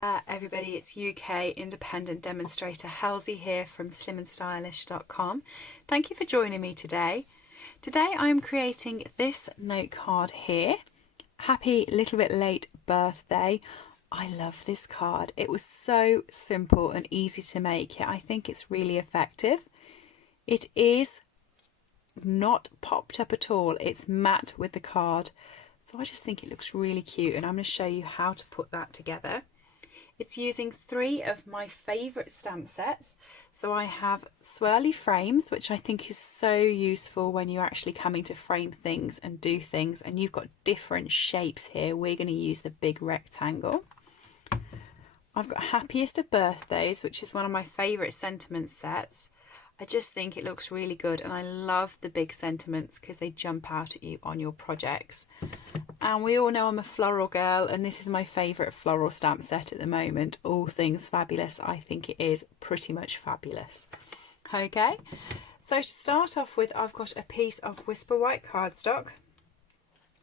Everybody, it's UK independent demonstrator Halsey here from slimandstylish.com. Thank you for joining me today. Today I'm creating this note card here. Happy little bit late birthday. I love this card. It was so simple and easy to make. I think it's really effective. It is not popped up at all. It's matte with the card. So I just think it looks really cute, and I'm going to show you how to put that together. It's using 3 of my favourite stamp sets. So I have swirly frames, which I think is so useful when you're actually coming to frame things and do things, and you've got different shapes here. We're going to use the big rectangle. I've got Happiest of Birthdays, which is one of my favourite sentiment sets. I just think it looks really good, and I love the big sentiments because they jump out at you on your projects. And we all know I'm a floral girl, and this is my favourite floral stamp set at the moment. All things fabulous. I think it is pretty much fabulous. Okay, so to start off with, I've got a piece of Whisper White cardstock.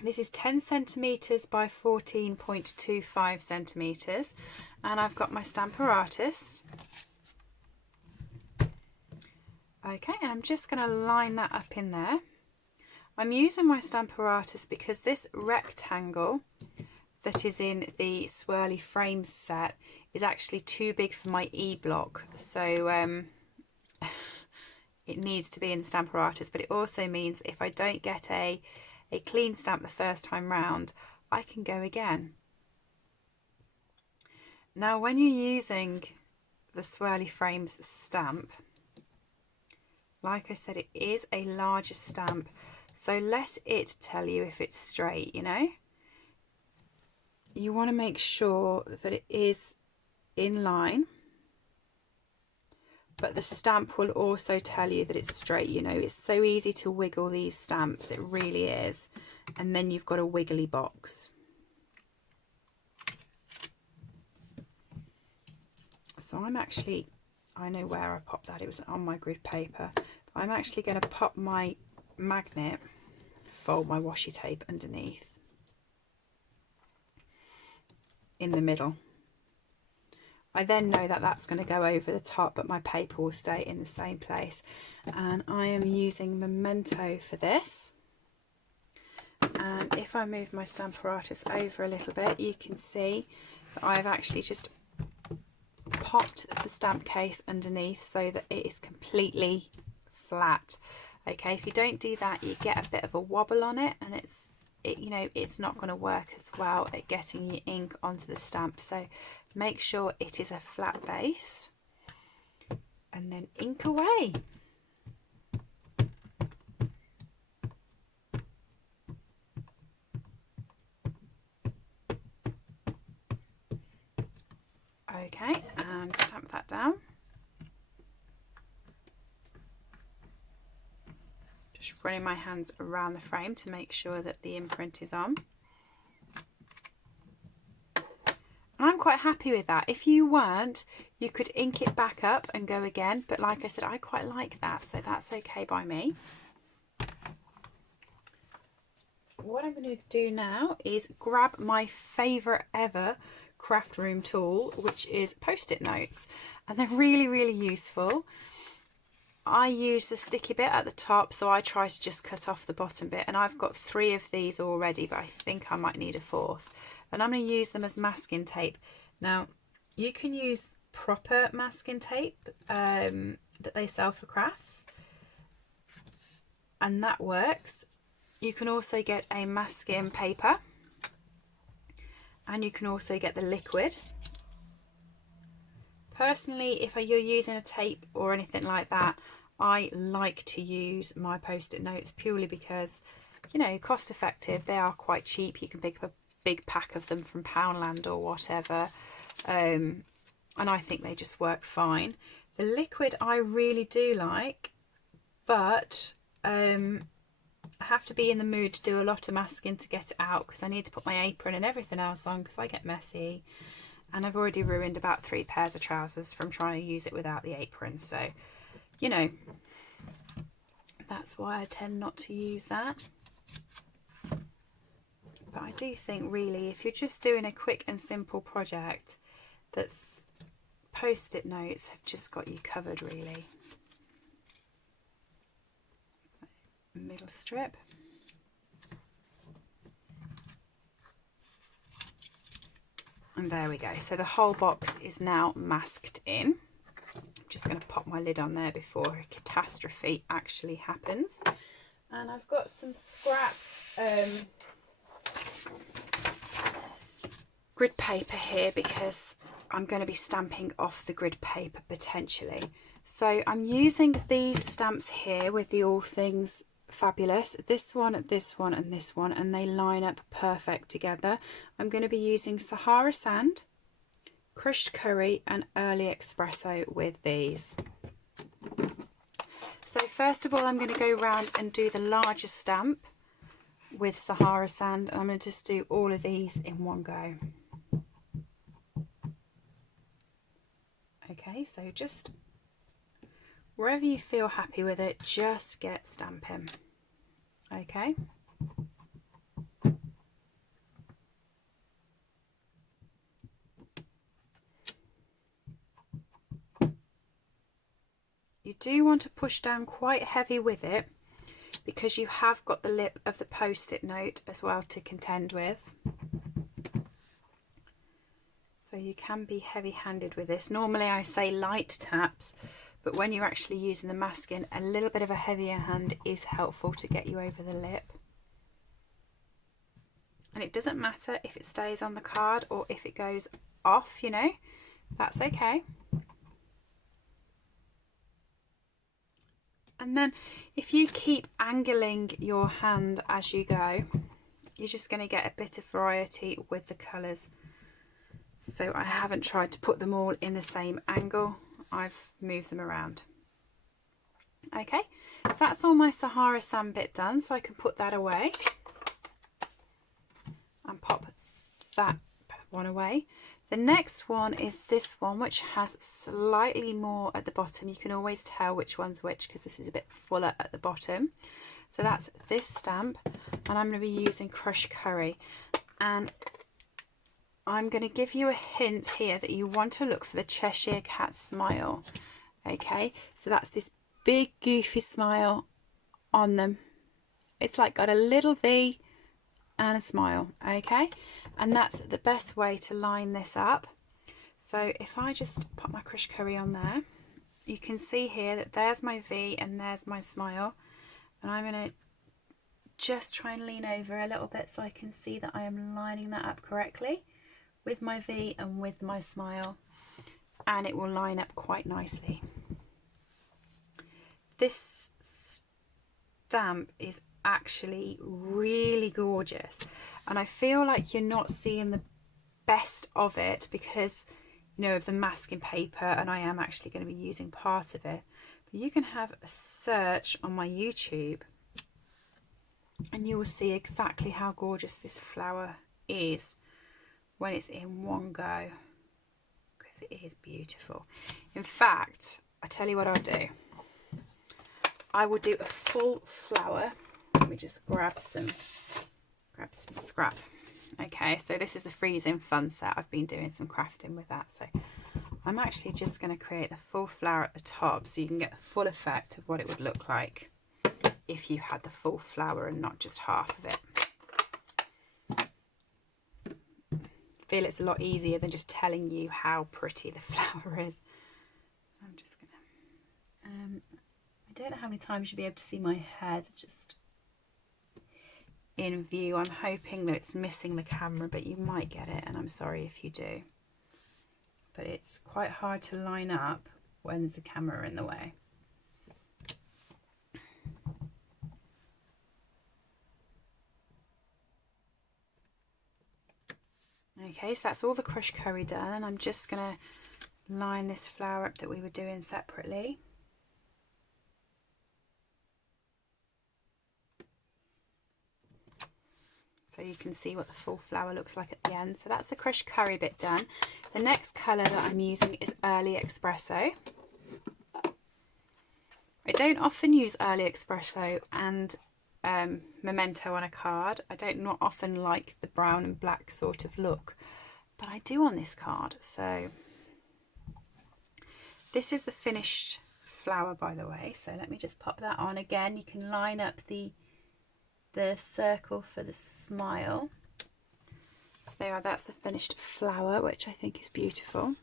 This is 10 centimetres by 14.25 centimetres, and I've got my Stamparatus. Okay, and I'm just going to line that up in there. I'm using my Stamparatus because this rectangle that is in the swirly frames set is actually too big for my E-block, so it needs to be in the Stamparatus. But it also means if I don't get a clean stamp the first time round, I can go again. Now when you're using the swirly frames stamp, like I said, it is a larger stamp. So let it tell you if it's straight, you know. You want to make sure that it is in line, but the stamp will also tell you that it's straight, you know. It's so easy to wiggle these stamps, it really is. And then you've got a wiggly box. So I know where I popped that, it was on my grid paper. I'm actually going to pop my magnet, fold my washi tape underneath in the middle. I then know that that's going to go over the top, but my paper will stay in the same place. And I am using Memento for this. And if I move my Stamparatus over a little bit, you can see that I've actually just popped the stamp case underneath so that it is completely flat. Okay, if you don't do that, you get a bit of a wobble on it, and it's not going to work as well at getting your ink onto the stamp. So make sure it is a flat base, and then ink away. Okay, and stamp that down. Just running my hands around the frame to make sure that the imprint is on. And I'm quite happy with that. If you weren't, you could ink it back up and go again, but like I said, I quite like that, so that's okay by me. What I'm going to do now is grab my favourite ever craft room tool, which is Post-it notes, and they're really, really useful. I use the sticky bit at the top, so I try to just cut off the bottom bit, and I've got 3 of these already, but I think I might need a 4th. And I'm going to use them as masking tape. Now, you can use proper masking tape that they sell for crafts, and that works. You can also get a masking paper, and you can also get the liquid. Personally, if you're using a tape or anything like that, I like to use my Post-it notes purely because, you know, cost effective. They are quite cheap. You can pick up a big pack of them from Poundland or whatever, and I think they just work fine. The liquid I really do like, but I have to be in the mood to do a lot of masking to get it out, because I need to put my apron and everything else on because I get messy. And I've already ruined about 3 pairs of trousers from trying to use it without the apron. So, you know, that's why I tend not to use that. But I do think really, if you're just doing a quick and simple project, that's post-it notes have just got you covered really. Middle strip. And there we go. So the whole box is now masked in. I'm just going to pop my lid on there before a catastrophe actually happens. And I've got some scrap grid paper here because I'm going to be stamping off the grid paper potentially. So I'm using these stamps here with the All Things Fabulous, this one, and this one, and they line up perfect together. I'm going to be using Sahara Sand, Crushed Curry and Early Espresso with these. So first of all, I'm going to go around and do the larger stamp with Sahara Sand, and I'm going to just do all of these in one go. Okay, so just wherever you feel happy with it, just get stamping. Okay. You do want to push down quite heavy with it because you have got the lip of the post-it note as well to contend with. So you can be heavy-handed with this. Normally I say light taps, but when you're actually using the masking, a little bit of a heavier hand is helpful to get you over the lip. And it doesn't matter if it stays on the card or if it goes off, you know, that's okay. And then if you keep angling your hand as you go, you're just going to get a bit of variety with the colours. So I haven't tried to put them all in the same angle. I've moved them around. Okay, so that's all my Sahara Sand bit done, so I can put that away and pop that one away. The next one is this one, which has slightly more at the bottom. You can always tell which one's which because this is a bit fuller at the bottom. So that's this stamp, and I'm going to be using Crushed Curry. And I'm going to give you a hint here that you want to look for the Cheshire Cat smile. Okay, so that's this big goofy smile on them. It's like got a little V and a smile. Okay, and that's the best way to line this up. So if I just pop my Crushed Curry on there, you can see here that there's my V and there's my smile, and I'm going to just try and lean over a little bit so I can see that I am lining that up correctly with my V and with my smile, and it will line up quite nicely. This stamp is actually really gorgeous, and I feel like you're not seeing the best of it because, you know, of the masking paper, and I am actually going to be using part of it. But you can have a search on my YouTube and you will see exactly how gorgeous this flower is when it's in one go, because it is beautiful. In fact, I tell you what I'll do. I will do a full flower. Let me just grab some scrap. Okay, so this is the Freezing Fun set. I've been doing some crafting with that, so I'm actually just going to create the full flower at the top so you can get the full effect of what it would look like if you had the full flower and not just half of it. I feel it's a lot easier than just telling you how pretty the flower is. So I'm just gonna I don't know how many times you'll be able to see my head just in view. I'm hoping that it's missing the camera, but you might get it, and I'm sorry if you do. But it's quite hard to line up when there's a camera in the way. Okay, so that's all the Crushed Curry done, and I'm just going to line this flower up that we were doing separately. So you can see what the full flower looks like at the end. So that's the Crushed Curry bit done. The next colour that I'm using is Early Espresso. I don't often use Early Espresso and Memento on a card. I don't not often like the brown and black sort of look. but I do on this card. So this is the finished flower, by the way, so let me just pop that on again. You can line up the circle for the smile. So there, that's the finished flower, which I think is beautiful.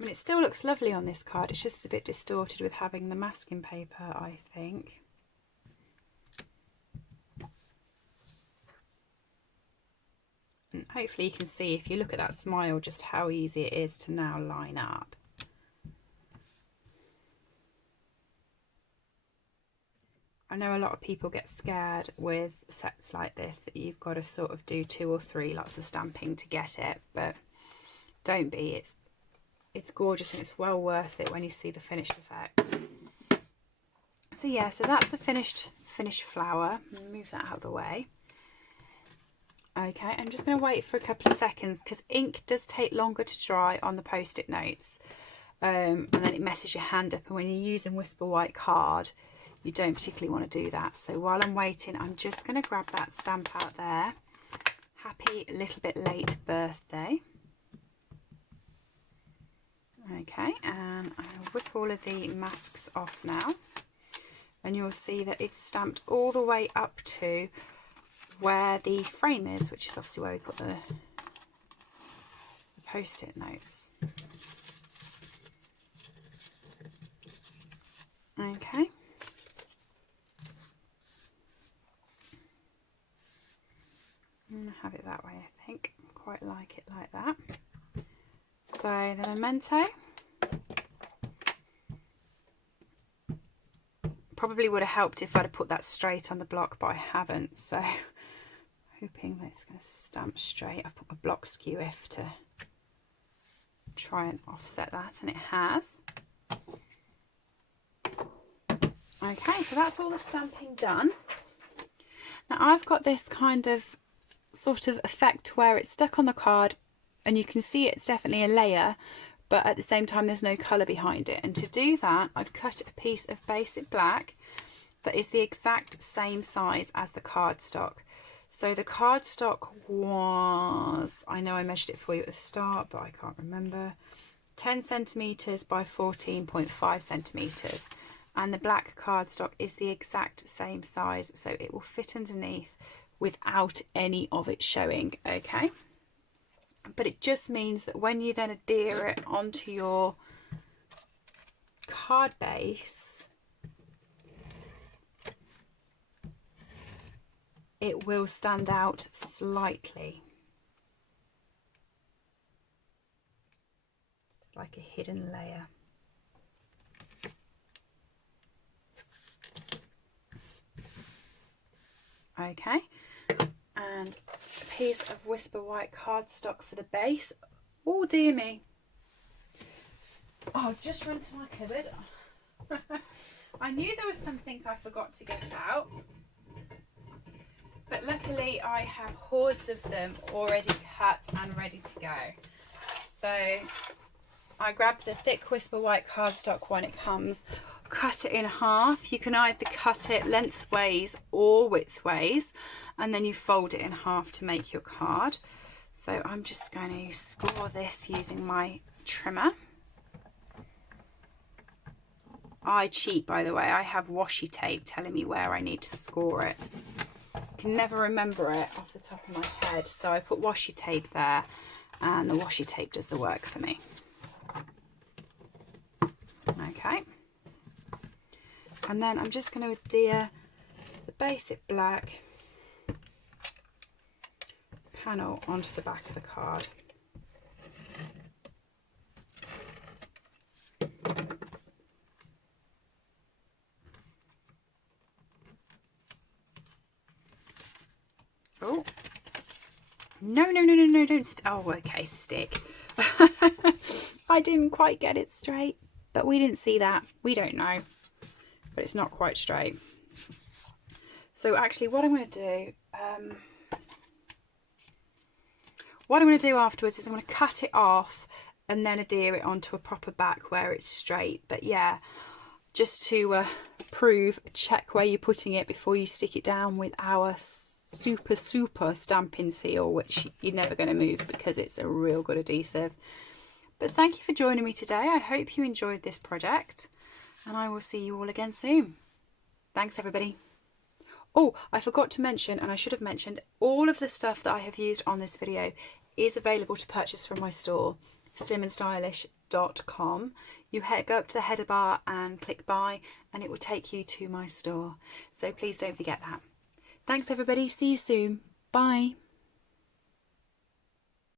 I mean, it still looks lovely on this card. It's just a bit distorted with having the masking paper, I think. And hopefully you can see, if you look at that smile, just how easy it is to now line up. I know a lot of people get scared with sets like this, that you've got to sort of do 2 or 3 lots of stamping to get it, but don't be. It's gorgeous and it's well worth it when you see the finished effect. So yeah, so that's the finished flower. Move that out of the way. Okay, I'm just going to wait for a couple of seconds because ink does take longer to dry on the post-it notes, and then it messes your hand up, and when you're using Whisper White card you don't particularly want to do that. So while I'm waiting, I'm just going to grab that stamp out there. Happy little bit late birthday. Okay, and I'm going to whip all of the masks off now, and you'll see that it's stamped all the way up to where the frame is, which is obviously where we put the post-it notes. Okay. I'm going to have it that way, I think. I quite like it like that. So the memento. Probably would have helped if I'd have put that straight on the block, but I haven't. So hoping that it's going to stamp straight. I've put my block skew if to try and offset that, and it has. Okay, so that's all the stamping done. Now I've got this kind of sort of effect where it's stuck on the card and you can see it's definitely a layer, but at the same time there's no colour behind it. And to do that, I've cut a piece of basic black that is the exact same size as the cardstock. So the cardstock was, I know I measured it for you at the start, but I can't remember, 10 centimetres by 14.5 centimetres. And the black cardstock is the exact same size, so it will fit underneath without any of it showing, okay? But it just means that when you then adhere it onto your card base, it will stand out slightly. It's like a hidden layer. Okay, and a piece of Whisper White cardstock for the base. Oh dear me. Oh, I've just run to my cupboard. I knew there was something I forgot to get out, but luckily I have hordes of them already cut and ready to go. So I grabbed the thick Whisper White cardstock when it comes, cut it in half. You can either cut it lengthways or widthways, and then you fold it in half to make your card. So I'm just going to score this using my trimmer. I cheat, by the way. I have washi tape telling me where I need to score it. I can never remember it off the top of my head, so I put washi tape there, and the washi tape does the work for me. Okay. And then I'm just going to adhere the basic black panel onto the back of the card. Oh, no, don't oh, okay, stick. I didn't quite get it straight, but we didn't see that. We don't know. But it's not quite straight. So actually what I'm going to do afterwards is I'm going to cut it off and then adhere it onto a proper back where it's straight. But yeah, just to check where you're putting it before you stick it down with our super stamping seal, which you're never going to move because it's a real good adhesive. But thank you for joining me today. I hope you enjoyed this project, and I will see you all again soon. Thanks everybody. Oh, I forgot to mention, and I should have mentioned, all of the stuff that I have used on this video is available to purchase from my store, stampinup.com. You go up to the header bar and click buy, and it will take you to my store. So please don't forget that. Thanks everybody. See you soon. Bye.